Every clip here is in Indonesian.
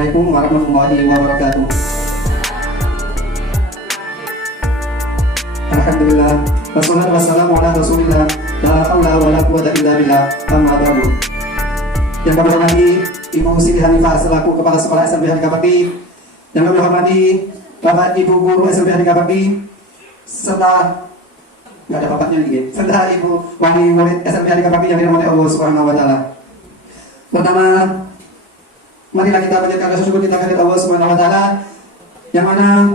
Assalamualaikum warahmatullahi wabarakatuh. Alhamdulillah, wassalatu wassalamu ala rasulillah, la haula wa la quwwata illa billah, amma ba'du. Yang kami hormati Ibu Siti Hanifah selaku Kepala Sekolah SMP Harga Bakti, yang kami hormati Bapak Ibu Guru SMP Harga Bakti, serta nggak ada bapaknya lagi, serta Ibu Wali Murid SMP Harga Bakti yang dirahmati Allah Subhanahu wa Ta'ala. Pertama, marilah kita panjatkan rasa syukur kita kepada Allah Subhanahu wa Ta'ala, yang mana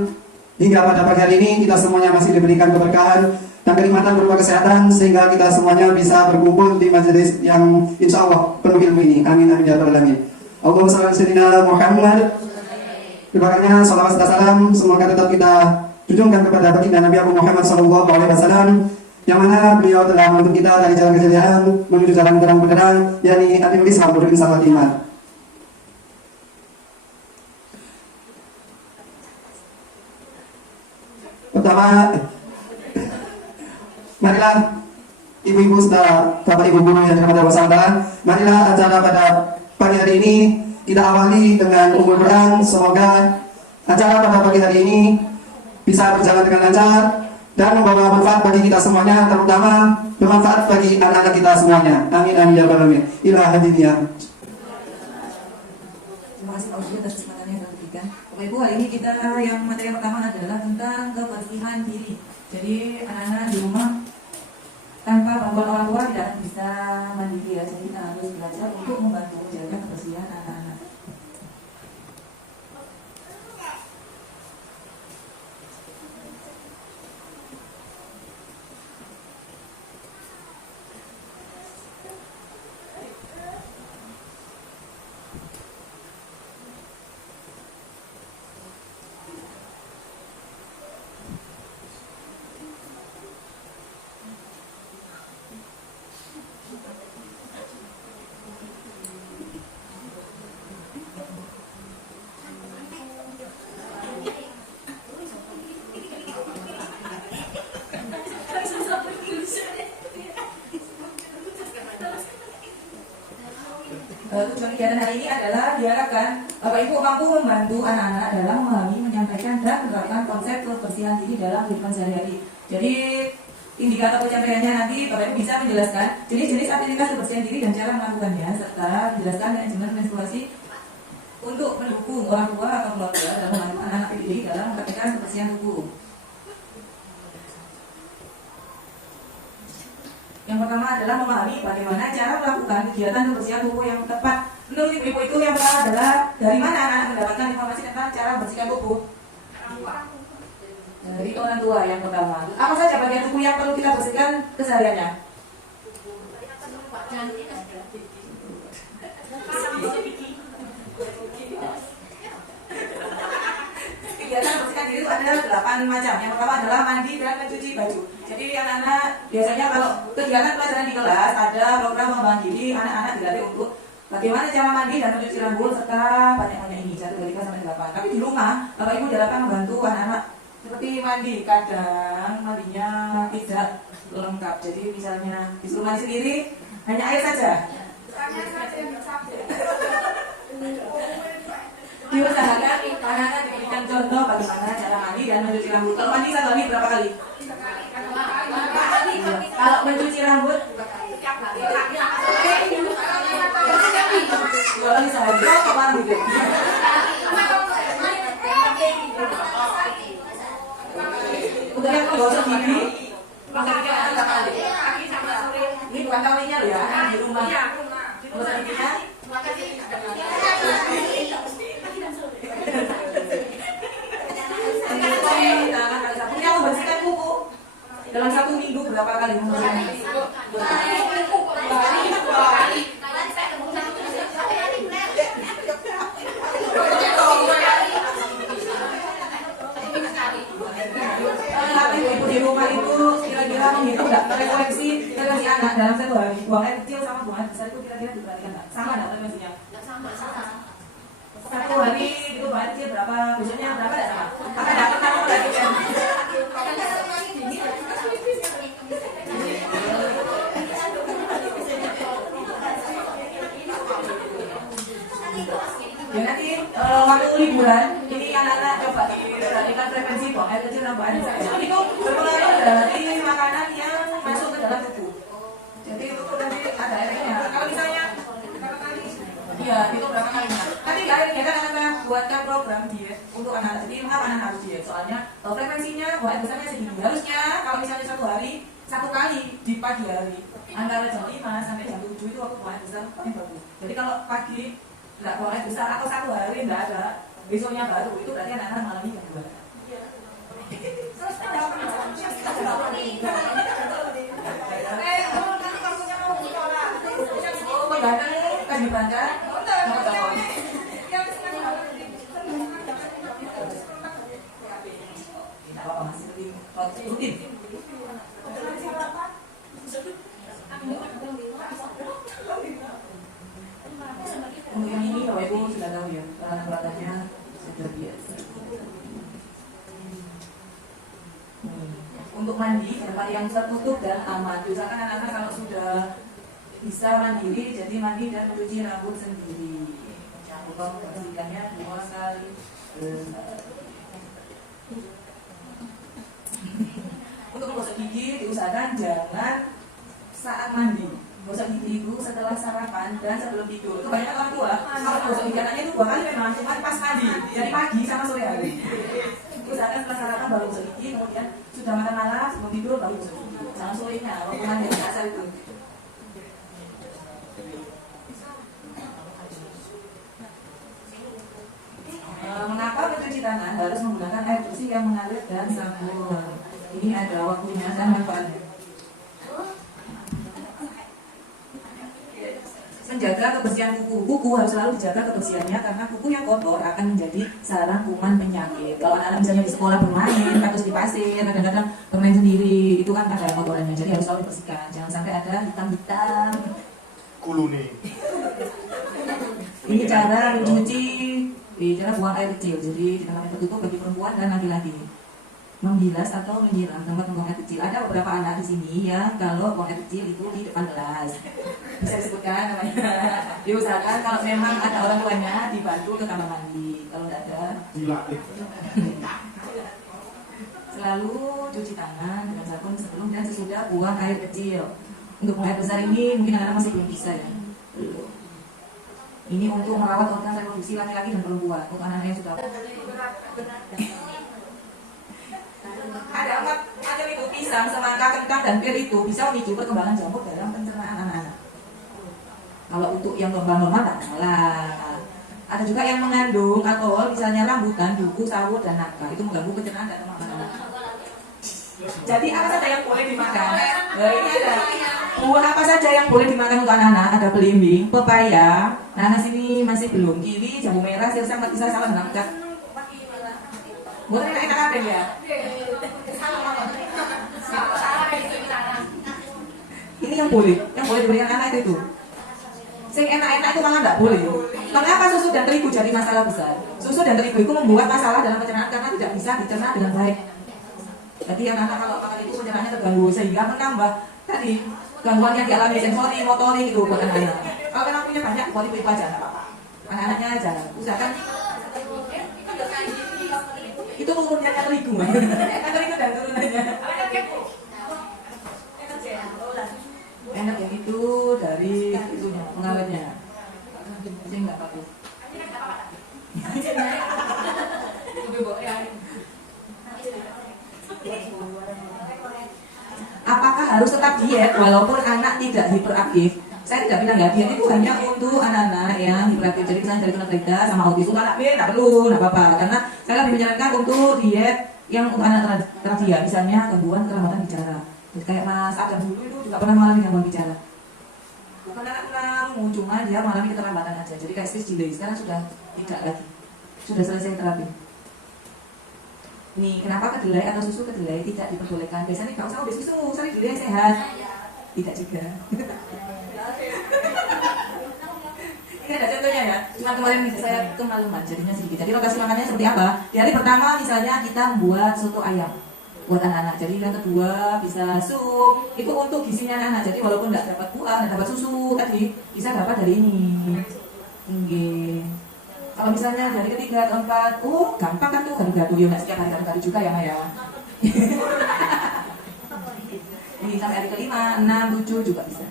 hingga pada pagi hari ini kita semuanya masih diberikan keberkahan dan kenikmatan berupa kesehatan, sehingga kita semuanya bisa berkumpul di majelis yang insya Allah penuh ilmu ini. Amin amin ya rabbal alamin. Allahumma shalli ala sayyidina Muhammad. Terima salawat dan salam semoga tetap kita junjungkan kepada baginda Nabi Muhammad sallallahu alaihi wasallam, yang mana beliau telah menuntut kita dari jalan kejayaan menuju jalan terang benderang, yakni adil Islam beriman salat iman. Pertama, marilah ibu-ibu serta bapak ibu guru yang dirahmati Allah SWT, marilah acara pada pagi hari ini kita awali dengan ummul Quran. Semoga acara pada pagi hari ini bisa berjalan dengan lancar dan membawa manfaat bagi kita semuanya, terutama bermanfaat bagi anak-anak kita semuanya. Amin amin ya rabbal alamin. Ila hadiniya. Terima kasih Pak Ustaz atas kesempatannya yang diberikan. Bapak Ibu, hari ini kita yang materi yang pertama adalah tentang kebersihan diri. Jadi anak-anak di rumah tanpa bantuan orang tua tidak akan bisa mandiri ya. Jadi kita harus belajar untuk membantu menjaga kebersihan anak-anak. Tujuan kegiatan hari ini adalah diharapkan Bapak Ibu mampu membantu anak-anak dalam memahami, menyampaikan dan menerapkan konsep kebersihan diri dalam kehidupan sehari-hari. Jadi indikator pencapaiannya nanti Bapak Ibu bisa menjelaskan jenis-jenis aktivitas kebersihan diri dan cara melakukannya, serta menjelaskan manajemen menstruasi untuk mendukung orang tua atau keluarga dalam membantu anak-anak didik dalam mempraktikkan kebersihan tubuh. Yang pertama adalah memahami bagaimana cara melakukan kegiatan kebersihan tubuh yang tepat. Menurut ibu-ibu itu yang pertama adalah dari mana anak-anak mendapatkan informasi tentang cara membersihkan tubuh? Dari orang tua yang pertama. Apa saja bagian tubuh yang perlu kita bersihkan kesehariannya? Kegiatan membersihkan diri itu ada 8 macam. Yang pertama adalah mandi dan mencuci baju. Jadi anak-anak biasanya kalau kegiatan pelajaran di kelas ada program pengembangan diri, anak-anak dilatih untuk bagaimana cara mandi dan mencuci rambut serta banyak-banyak ini 1, 2, 3 sampai 8. Tapi di rumah Bapak Ibu diharapkan membantu anak-anak seperti mandi. Kadang mandinya tidak lengkap. Jadi misalnya disuruh mandi sendiri hanya air saja. Diusahakan anak-anak diberikan contoh bagaimana cara mandi dan mencuci rambut. Kalau mandi satu hari berapa kali? Kalau mencuci rambut 2 kali sehari. Kapan gitu? Untuk yang menggosok gigi, ini bukan kalinya loh ya, di rumah. Menggosok giginya 2 kali. Yang membersihkan kuku dalam 1 minggu berapa kali membersihkan? 2 kali. Ibu di rumah itu kira-kira menghitung nggak frekuensi anak dalam 1 hari? Buang air kecil sama buang air besar itu kira-kira diperhatikan nggak? Sama nggak frekuensinya? Sama. 1 hari itu buang air kecil berapa? Besoknya berapa? Nggak sama. Maka dapat kamu lagi kan? Ya nanti liburan, ini anak-anak coba diperhatikan frekuensi buang air kecil dan buang air besar. Itu berpengaruh dari makanan yang masuk ke dalam tubuh. Jadi itu nanti ada efeknya. Kalau misalnya iya, itu berapa kalinya? Nanti di akhir kita akan buatkan program diet untuk anak-anak. Jadi mengapa anak harus diet? Soalnya frekuensinya buang air besarnya segini. Harusnya kalau misalnya satu kali di pagi hari antara jam 5 sampai jam 7 itu waktu buang air besar paling bagus. Jadi kalau pagi nggak buang air besar atau satu hari nggak ada, besoknya baru, itu berarti anak-anak mengalami gangguan. Kadang kan dibaca, rutin. Untuk yang ini Bapak Ibu sudah tahu ya, peralatan-peralatannya sudah biasa. Untuk mandi, tempat yang tertutup dan aman. Misalkan anak-anak kalau sudah bisa mandiri, jadi mandi dan mencuci rambut sendiri. Untuk membersihkannya 2 kali. Untuk menggosok gigi diusahakan jangan saat mandi. Gosok gigi itu setelah sarapan dan sebelum tidur. Itu banyak orang tua kalau gosok gigi anaknya itu 2 kali memang cuma pas mandi, jadi pagi sama sore hari. Usahakan setelah sarapan baru gosok gigi, kemudian sudah makan malam sebelum tidur baru gosok gigi. Jangan sorenya, waktu mandi biasa itu. Mengapa mencuci tangan harus menggunakan air bersih yang mengalir dan sabun? Ini ada waktunya dan manfaatnya. Menjaga kebersihan kuku. Kuku harus selalu dijaga kebersihannya karena kuku yang kotor akan menjadi sarang kuman penyakit. Kalau anak-anak misalnya di sekolah bermain, terus di pasir, kadang-kadang bermain sendiri, itu kan ada kotorannya. Jadi harus selalu dibersihkan. Jangan sampai ada hitam-hitam. Kulune. Ini cara mencuci, cara buang air kecil. Jadi di tempat yang tertutup bagi perempuan dan laki-laki. Membilas atau menyiram tempat membuang air kecil. Ada beberapa anak di sini yang kalau buang air kecil itu di depan kelas. Bisa disebutkan namanya. Diusahakan kalau memang ada orang tuanya dibantu ke kamar mandi. Kalau tidak ada, Dilatih. selalu cuci tangan dengan sabun sebelum dan sesudah buang air kecil. Untuk buang air besar ini mungkin anak-anak masih belum bisa ya. Ini untuk merawat organ reproduksi laki-laki dan perempuan. Untuk anak-anak yang sudah ada 4 macam itu, pisang, semangka, kentang, dan pir itu bisa memicu perkembangan jamur dalam pencernaan anak-anak. Kalau untuk yang normal-normal tak salah. Ada juga yang mengandung alkohol, misalnya rambutan, duku, sawo, dan nangka. Itu mengganggu pencernaan dan anak-anak. Jadi apa saja yang boleh dimakan? Nah, ini ada buah apa saja yang boleh dimakan untuk anak-anak? Ada belimbing, pepaya, nanas ini masih belum, kiwi, jambu merah, sirsak, matisan, salam, nangka. Bukan enak-enak apa ya? Ini yang boleh diberikan anak itu. Sing enak-enak itu malah nggak boleh. Mengapa susu dan terigu jadi masalah besar? Susu dan terigu itu membuat masalah dalam pencernaan karena tidak bisa dicerna dengan baik. Jadi anak-anak kalau makan itu pencernaannya terganggu sehingga menambah tadi gangguan yang dialami sensori, motorik itu buat anak-anak. Kalau memang punya banyak, boleh beli aja nggak apa-apa. Anak-anaknya aja, usahakan itu turunnya terigu, terigu dan turunannya. Enak yang itu dari itunya, pengawetnya. Jadi nggak apa-apa. Apakah harus tetap diet walaupun anak tidak hiperaktif? Saya tidak bilang ya, diet itu hanya untuk anak-anak yang hiperaktif. Jadi misalnya dari tunagrita sama autis, untuk anak B nggak perlu, nggak apa-apa. Karena saya lebih menyarankan untuk diet yang untuk anak teradia, misalnya gangguan keterlambatan bicara. Jadi kayak Mas Adam dulu itu juga pernah mengalami gangguan bicara. Bukan anak cuma dia mengalami keterlambatan aja. Jadi kayak speech delay, sekarang sudah tidak lagi, sudah selesai terapi. Nih, kenapa kedelai atau susu kedelai tidak diperbolehkan? Biasanya nggak usah udah susu, cari kedelai yang sehat. Tidak juga. Ini ada contohnya ya. Cuma kemarin saya kemaluman, jadinya sedikit. Jadi lokasi makannya seperti apa? Di hari pertama misalnya kita membuat soto ayam buat anak-anak. Jadi yang kedua bisa sup. Itu untuk gizinya anak-anak. Jadi walaupun nggak dapat buah, nggak dapat susu tadi, bisa dapat dari ini. Oke. Kalau Kalau misalnya dari ketiga atau empat, gampang kan tuh gadu-gadu ya, nggak setiap hari gadu-gadu juga ya Maya. Ini sampai hari kelima, 6, 7 juga bisa.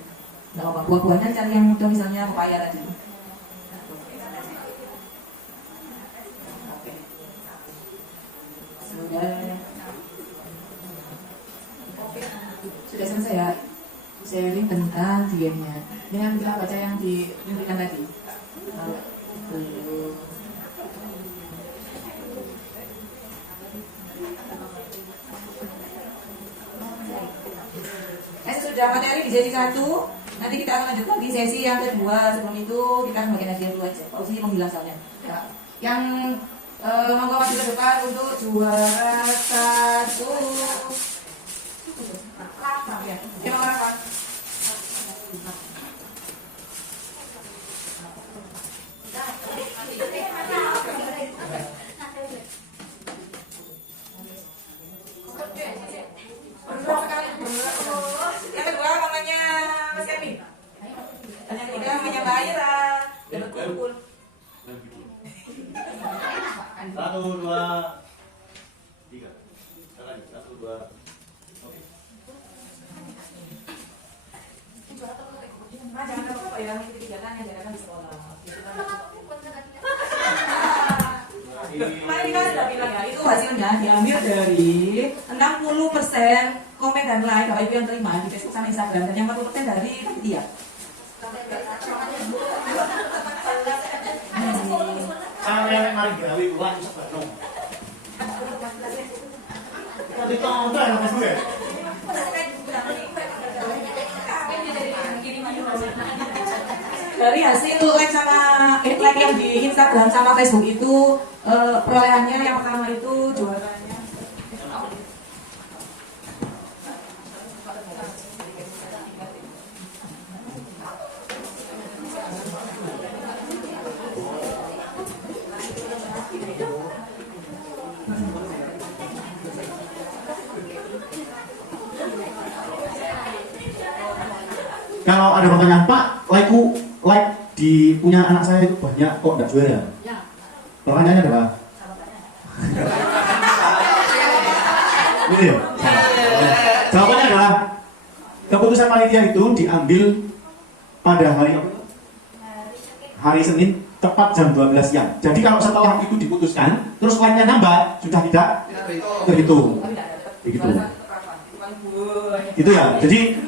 Nggak apa, buah-buahnya cari yang mudah misalnya pepaya tadi. Oke. Sudah selesai ya sharing tentang diemnya. Dengan kita baca yang diberikan tadi. Sudah materi di sesi 1. Nanti kita akan lanjut lagi sesi yang kedua. Sebelum itu kita akan bagian aja dulu aja. Posisi pembilasannya. Ya. Yang monggo maju ke depan untuk juara 1. Ya, nomor apa? Yang kedua namanya Mas Kevin. Yang ketiga namanya Mbak Aira. Betul. 1, 2, 3. Lagi 1, 2. Oke. Mas jangan lupa ya mengikuti kegiatan yang diadakan di sekolah. Mari kita sudah bilang ya, itu hasilnya diambil dari 60% komen dan like Bapak Ibu yang terima di Facebook sama Instagram, dan yang 40% dari dia. Sampai mari gawe ulang sebano. Tadi tonton ya Mas gue. Dari hasil like sama like yang di Instagram sama Facebook itu perolehannya yang pertama itu juaranya. Kalau ada pertanyaan Pak, like di punya anak saya itu banyak kok enggak juara. Pertanyaannya adalah ini ya? Jawabannya adalah keputusan panitia itu diambil pada hari Senin tepat jam 12 siang. Jadi kalau setelah itu diputuskan, terus like-nya nambah, sudah tidak terhitung. Begitu. Gitu ya. Jadi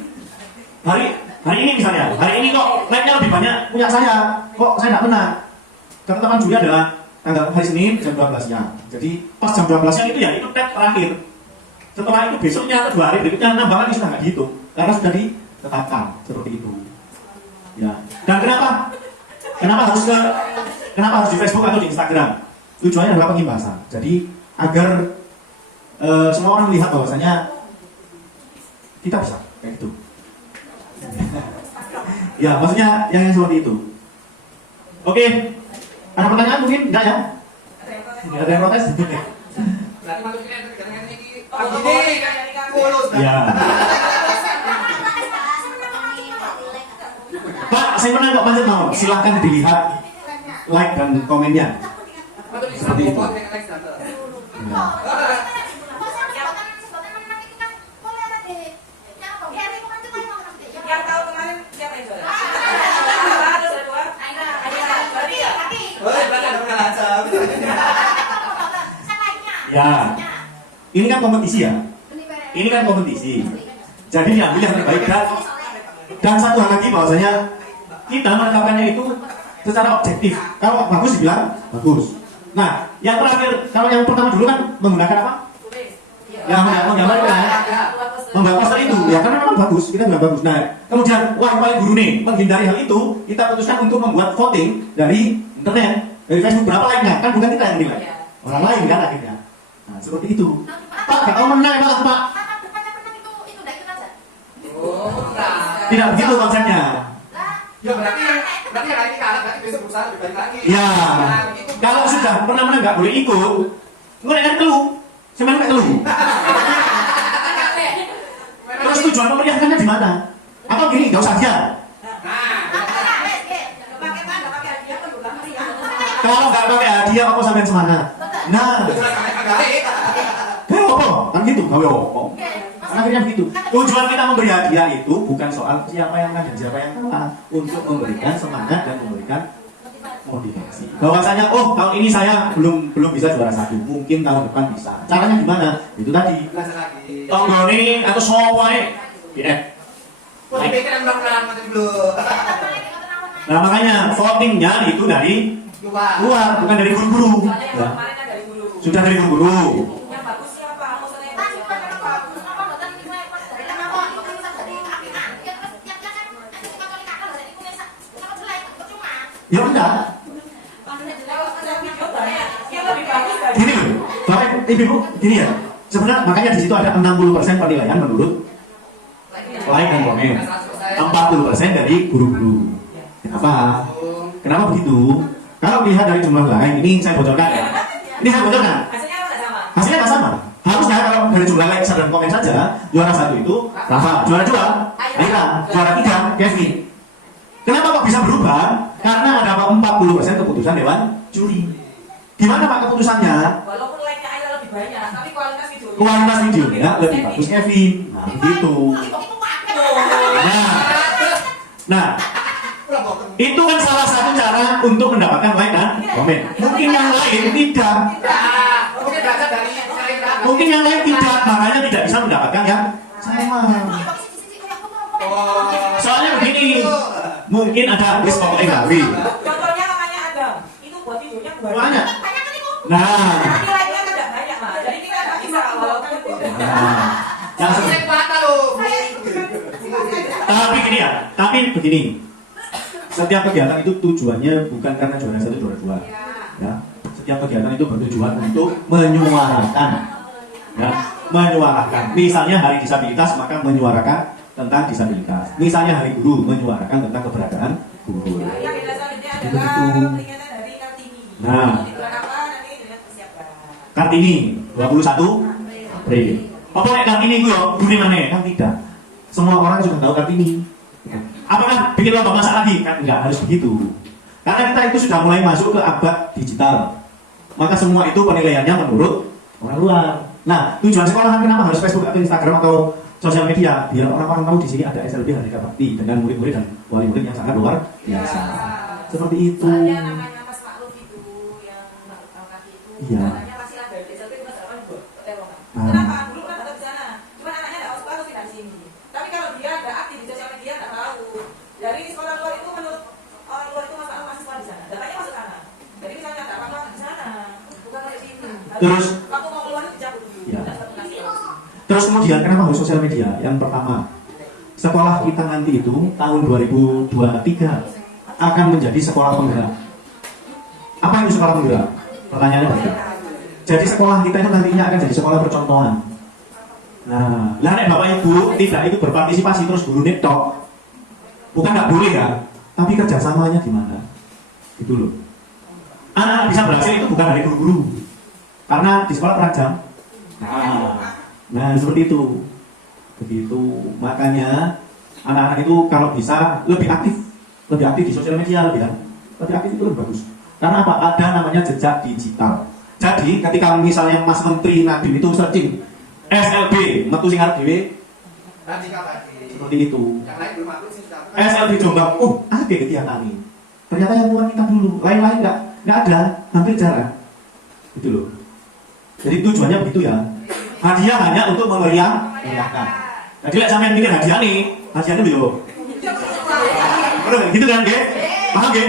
hari ini misalnya, hari ini kok like-nya lebih banyak punya saya, kok saya tidak menang. Teman-teman juri adalah tanggal hari Senin jam 12 siang. Jadi pas jam 12 siang itu ya itu tab terakhir. Setelah itu besoknya atau 2 hari berikutnya nambah lagi sudah nggak dihitung karena sudah ditetapkan seperti itu. Ya. Dan kenapa harus di Facebook atau di Instagram? Tujuannya adalah pengimbasan. Jadi agar semua orang melihat bahwasanya kita bisa kayak gitu. Ya, maksudnya yang seperti itu. Oke, ada pertanyaan mungkin? Enggak ya? Tidak ada yang protes? Berarti maksudnya ini Ya. Pak, saya pernah kok panjat mau. Silahkan dilihat like dan komennya. Seperti itu. Ya. Yang tahu kemarin siapa yang juara? Ya, ini kan kompetisi ya. Ini kan kompetisi. Jadi diambil yang terbaik dan satu hal lagi bahwasanya kita menetapkannya itu secara objektif. Kalau bagus dibilang bagus. Nah, yang terakhir, kalau yang pertama dulu kan menggunakan apa? Ya, menggambarkan, membawa poster itu. Ya, karena memang bagus. Kita bilang bagus. Nah, kemudian wah paling guru nih menghindari hal itu, kita putuskan untuk membuat voting dari internet, dari Facebook berapa like-nya. Kan bukan kita yang nilai, orang lain kan akhirnya. Nah, seperti itu. Pak, gak tahu menang Pak. Tidak begitu konsepnya. Ya berarti yang hari ini kalah, berarti besok berusaha lebih baik lagi. Ya, kalau sudah pernah menang nggak boleh ikut, nggak ada keluh, sebenarnya nggak keluh. Terus tujuan memeriahkannya di mana? Atau gini, nggak usah hadiah. Kalau nggak pakai hadiah apa sampean semangat. Nah, kan gitu, gawe apa? Akhirnya begitu. Tujuan kita memberi hadiah itu bukan soal siapa yang menang dan siapa yang kalah, untuk memberikan semangat dan memberikan motivasi. Bahwasanya tahun ini saya belum bisa juara 1, mungkin tahun depan bisa. Caranya gimana? Itu tadi. Tahun ini atau soalnya, nah makanya votingnya itu dari luar, bukan dari guru-guru. Ya. Sudah dari guru-guru. Yang bagus siapa? Maksudnya yang bagus siapa? Ya enggak. Gini loh, Bapak Ibu, gini ya. Sebenarnya makanya di situ ada 60% penilaian menurut like dan komen, 40% dari guru-guru. Kenapa? Kenapa begitu? Kalau lihat dari jumlah like, ini saya bocorkan ya. Ini saya bocorkan. Hasilnya nggak sama. Harusnya kalau dari jumlah like dan komen saja, juara 1 itu Rafa, juara 2 Aira, juara 3 Kevin. Kenapa kok bisa berubah? Karena ada 40% keputusan dewan juri. Gimana Pak keputusannya? Walaupun like-nya Aira lebih banyak, tapi kualitas videonya lebih bagus Kevin. Nah, begitu. Nah, itu kan salah satu cara untuk mendapatkan like dan komen. Mungkin yang lain tidak. Mungkin yang lain tidak, makanya tidak bisa mendapatkan yang sama. Soalnya begini, mungkin ada list pokoknya gawe. Contohnya makanya ada, itu buat videonya banyak. Nah, tapi like-nya tidak banyak Mas. Jadi kita nggak bisa walaupun itu. Tapi begini. Setiap kegiatan itu tujuannya bukan karena juara 1, juara 2. Ya. Setiap kegiatan itu bertujuan untuk menyuarakan. Ya, menyuarakan. Misalnya hari disabilitas, maka menyuarakan tentang disabilitas. Misalnya hari guru, menyuarakan tentang keberadaan guru. Yang beda selanjutnya adalah peringatan dari Kartini. Nah, di bulan apa nanti dengan persiapan. Kartini 21 April. Apa nek Kartini ku yo bune maneh? Kan tidak. Semua orang sudah tahu Kartini. Apakah bikin lomba masak lagi? Kan enggak harus begitu. Karena kita itu sudah mulai masuk ke abad digital. Maka semua itu penilaiannya menurut orang luar. Nah, tujuan sekolah kenapa harus Facebook atau Instagram atau sosial media? Biar orang-orang tahu di sini ada SLB Harika Bakti dengan murid-murid dan wali murid yang sangat luar biasa. Seperti itu. Soalnya namanya Mas Makluf itu yang kaki itu. Iya. Namanya masih ada di SLB Mas Makluf juga Peterongan. Kenapa? Dulu kan ada di sana. Cuma anaknya enggak tahu tidak di sini. Tapi kalau dia ada aktif di sosial media enggak tahu. Dari sekolah luar itu menurut orang luar itu Mas Makluf masih sekolah di sana. Datanya masuk sana. Jadi misalnya ada apa-apa di sana, bukan di sini. Terus waktu mau keluar itu dicabut dulu. Ya. Terus kemudian kenapa harus sosial media? Yang pertama, sekolah kita nanti itu tahun 2023 akan menjadi sekolah penggerak. Apa itu sekolah penggerak? Pertanyaannya begitu. Jadi sekolah kita itu nantinya akan jadi sekolah percontohan. Nah, lah nek Bapak Ibu tidak ikut berpartisipasi terus guru netok, bukan nggak boleh ya, tapi kerjasamanya gimana? Gitu loh. Anak bisa berhasil itu bukan dari guru-guru, karena di sekolah terancam. Nah, seperti itu. Begitu. Makanya anak-anak itu kalau bisa lebih aktif di sosial media lebih aktif itu lebih bagus. Karena apa? Ada namanya jejak digital. Jadi ketika misalnya Mas Menteri Nadiem itu searching SLB, metu sing arep dhewe seperti itu. Yang lain belum aku sih sudah. SLB Jombang, ada kegiatan ini. Ternyata yang luar kita dulu, lain-lain nggak ada, hampir jarang. Gitu loh. Jadi tujuannya begitu ya. Hadiah hanya untuk memeriahkan. Jadi lihat sampai mikir hadiah hadiahnya dulu. Betul gitu kan, Ge? Paham, Ge?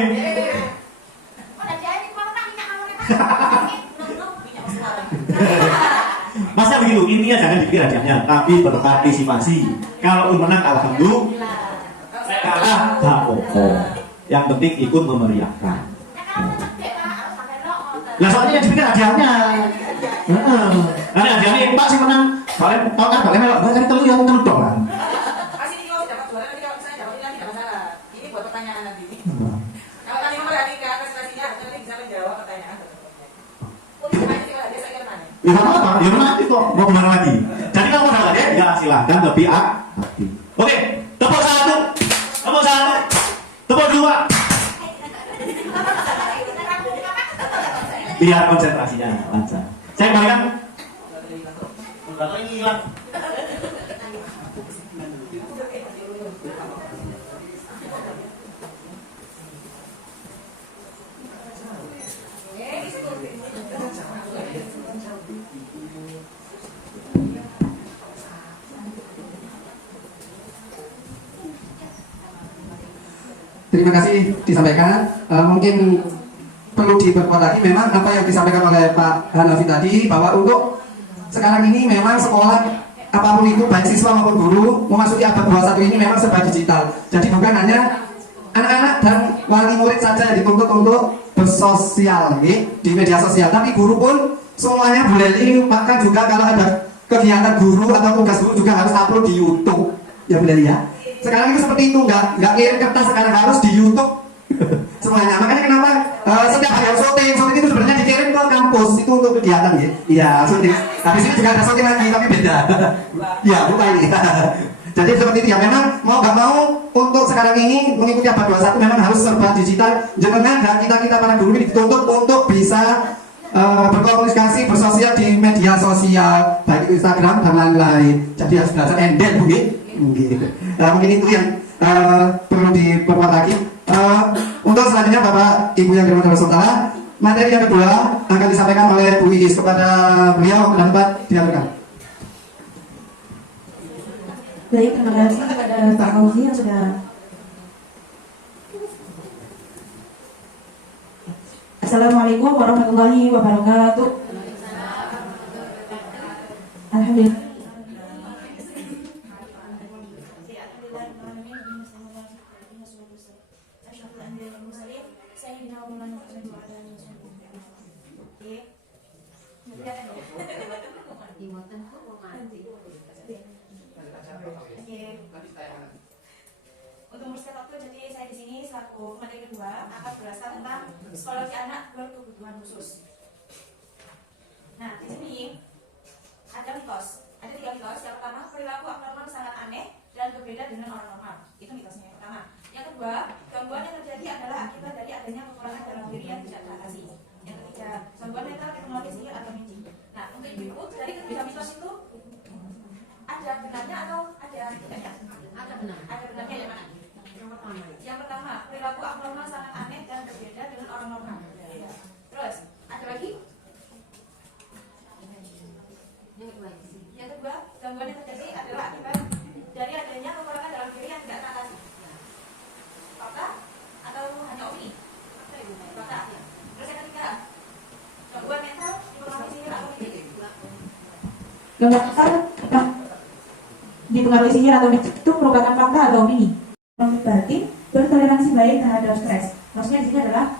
Masnya begitu, intinya jangan dipikir hadiahnya, tapi berpartisipasi. Kalaupun menang, alhamdulillah. Kalah, tak apa-apa. Yang penting ikut memeriahkan. Lah soalnya yang dipikir hadiahnya. Nanti hadiahnya Pak sih menang. Kalian tahu kan kalian melok cari telu yang telu dong kan. Masih ini kalau dapat juara nanti kalau misalnya dapat ini nanti tidak masalah. Ini buat pertanyaan nanti. Kalau tadi memperhatikan prestasinya nanti bisa menjawab pertanyaan. Untuk aja sih kalau ada saya kira mana? Ya apa? Ya nanti kok mau kemana lagi. Jadi kalau mau hadiah ya silahkan lebih aktif. Oke, tepuk 1, tepuk 1, tepuk 2. biar konsentrasinya lancar. Saya kembalikan. Ini hilang. Terima kasih disampaikan. Mungkin perlu diperkuat lagi memang apa yang disampaikan oleh Pak Hanafi tadi, bahwa untuk sekarang ini memang sekolah apapun itu, baik siswa maupun guru, memasuki abad 21 ini memang serba digital. Jadi bukan hanya anak-anak dan wali murid saja yang dituntut untuk bersosial di media sosial, tapi guru pun semuanya boleh. Maka juga kalau ada kegiatan guru atau tugas guru juga harus upload di YouTube, ya boleh ya. Sekarang itu seperti itu, nggak kirim kertas, sekarang harus di YouTube semuanya. Makanya kenapa setiap ada syuting itu sebenarnya dikirim ke kampus itu untuk kegiatan ya. Iya, syuting. Habis ini juga ada syuting lagi tapi beda. Ya, bukan ini. Jadi seperti itu ya. Memang mau nggak mau untuk sekarang ini mengikuti abad 21 memang harus serba digital. Jangan dan kita para guru ini dituntut untuk bisa berkomunikasi, bersosial di media sosial, baik itu Instagram dan lain-lain. Jadi harus belajar endel mungkin. Mungkin itu yang perlu diperkuat lagi. Untuk selanjutnya Bapak Ibu yang dirahmati Allah Subhanahu, materi yang kedua akan disampaikan oleh Bu Iis. Kepada beliau dan Pak dilakukan. Baik, terima kasih kepada Pak Fauzi yang sudah. Assalamualaikum warahmatullahi wabarakatuh. Alhamdulillah. Untuk mempersingkat waktu, jadi saya di sini selaku materi kedua akan berasal tentang psikologi anak berkebutuhan khusus. Nah, di sini ada mitos, ada 3 mitos. Yang pertama, perilaku abnormal sangat aneh dan berbeda dengan orang normal. Itu mitosnya yang pertama. Yang kedua, gangguan yang terjadi adalah akibat dari adanya kekurangan dalam diri yang tidak teratasi. Yang ketiga, gangguan mental dipengaruhi sihir atau mimpi. Nah, untuk ibu, dari ketiga mitos itu ada benarnya atau ada tidaknya? Ada benar. Ada benarnya yang mana? Yang pertama, perilaku abnormal sangat aneh dan berbeda dengan orang normal. Terus, ada lagi? Yang kedua, gangguan yang terjadi adalah akibat dari adanya kekurangan dalam diri yang tidak teratasi. Fakta atau hanya opini? Fakta. Terus yang ketiga, gangguan mental dipengaruhi sihir atau mimpi? Gangguan mental dipengaruhi sihir atau mimpi itu merupakan fakta atau opini? Batin bertoleransi baik terhadap stres. Maksudnya di sini adalah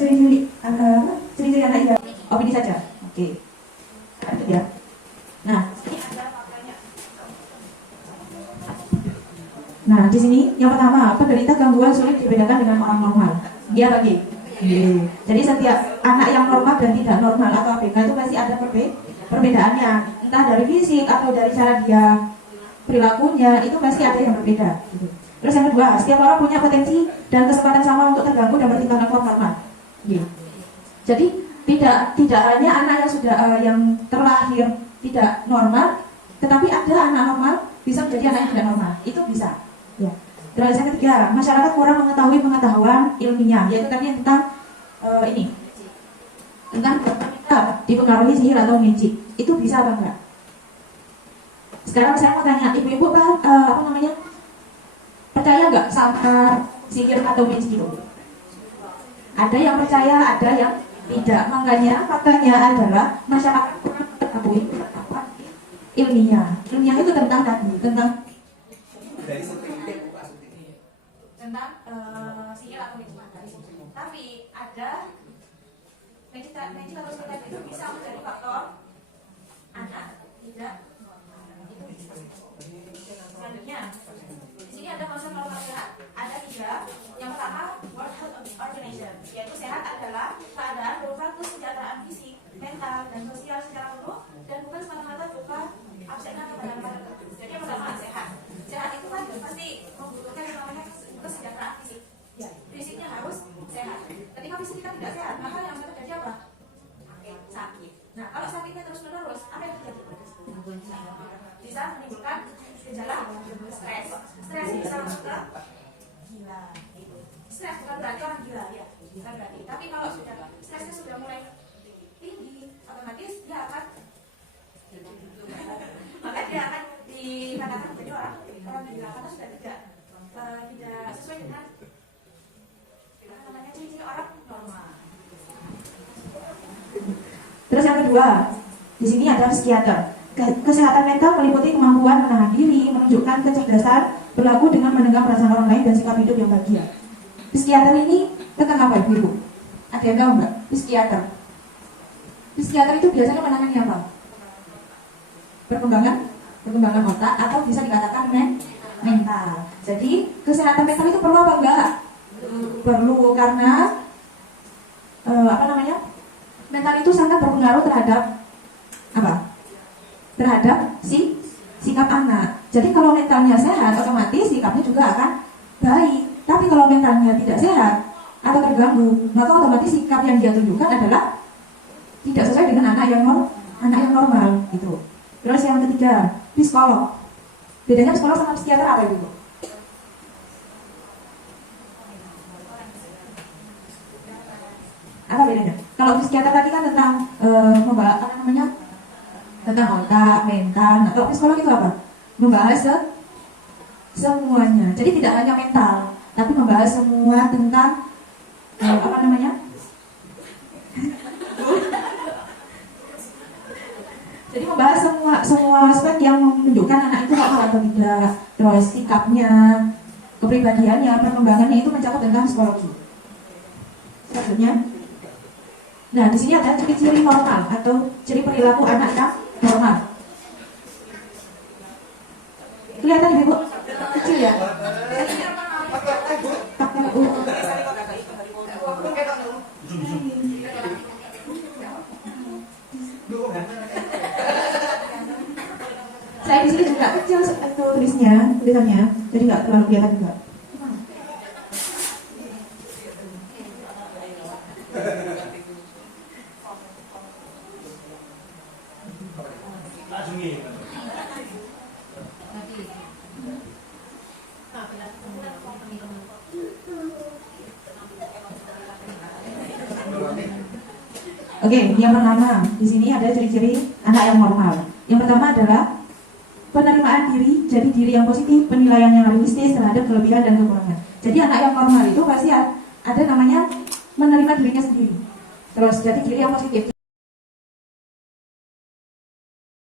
ciri-ciri anak yang opini saja. Oke. Itu ya. Nah, di sini yang pertama, penderita gangguan sulit dibedakan dengan orang normal. Dia lagi. Jadi setiap anak yang normal dan tidak normal atau ABK itu pasti ada perbedaannya. Entah dari fisik atau dari cara dia perilakunya, itu pasti ada yang berbeda. Terus yang kedua, setiap orang punya potensi dan kesempatan sama untuk terganggu dan bertindak normal. Jadi tidak hanya anak yang sudah yang terlahir tidak normal, tetapi ada anak normal bisa menjadi anak yang tidak normal. Itu bisa. Ya. Terus yang ketiga, masyarakat kurang mengetahui pengetahuan ilmiah, yaitu tadi tentang tentang kita dipengaruhi sihir atau magic. Itu bisa apa enggak? Sekarang saya mau tanya, ibu-ibu percaya nggak sama sihir atau magic itu? Ada yang percaya, ada yang tidak. Makanya faktanya adalah masyarakat kurang mengetahui pengetahuan ilmiah. Ilmiah itu tentang sihir atau magic. Tapi ada magic atau sihir itu bisa menjadi faktor anak tidak normal. Itu bisa. Selanjutnya, di sini ada konsep normal sehat. Ada 3. Yang pertama, World Health Organization, yaitu sehat adalah keadaan berupa kesejahteraan fisik, mental, dan sosial secara penuh, dan bukan semata-mata berupa absen atau badan-badan tertentu. Jadi yang pertama, sehat. Sehat itu kan pasti membutuhkan yang namanya kesejahteraan fisik. Fisiknya harus sehat. Ketika fisik kita tidak sehat, maka yang akan terjadi apa? bisa menimbulkan gejala stres. Stres bisa masuk ke gila. Gitu. Stres bukan berarti orang gila ya, bukan berarti. Tapi kalau sudah stresnya sudah mulai tinggi, otomatis dia akan maka dia akan dikatakan menjadi orang gila karena sudah tidak sesuai dengan namanya ciri-ciri orang normal. Terus yang kedua, di sini ada psikiater. Kesehatan mental meliputi kemampuan menahan diri, menunjukkan kecerdasan, berlaku dengan mendengar perasaan orang lain dan sikap hidup yang bahagia. Psikiater ini tentang apa Ibu? Ada yang tahu nggak? Psikiater. Psikiater itu biasanya menangani apa? Perkembangan otak atau bisa dikatakan mental. Jadi kesehatan mental itu perlu apa enggak? Perlu karena mental itu sangat berpengaruh terhadap apa? Terhadap sikap anak. Jadi kalau mentalnya sehat, otomatis sikapnya juga akan baik. Tapi kalau mentalnya tidak sehat atau terganggu, maka otomatis sikap yang dia tunjukkan adalah tidak sesuai dengan anak yang normal gitu. Terus yang ketiga, psikolog. Bedanya psikolog sama psikiater apa Ibu? Apa bedanya? Kalau psikiater tadi kan tentang membahas tentang otak, mental. Nah, kalau psikolog itu apa? Membahas semuanya. Jadi tidak hanya mental, tapi membahas semua tentang Jadi membahas semua aspek yang menunjukkan anak itu normal atau tidak, terus sikapnya, kepribadiannya, perkembangannya itu mencakup tentang psikologi. Selanjutnya, nah di sini ada ciri-ciri normal atau ciri perilaku anak yang normal. Kelihatan Ibu kecil ya? Saya di sini juga kecil itu tulisannya, jadi nggak terlalu kelihatan juga. Oke, yang pertama di sini ada ciri-ciri anak yang normal. Yang pertama adalah penerimaan diri, jadi diri yang positif, penilaian yang realistis terhadap kelebihan dan kekurangan. Jadi anak yang normal itu pasti ada namanya menerima dirinya sendiri. Terus jadi diri yang positif.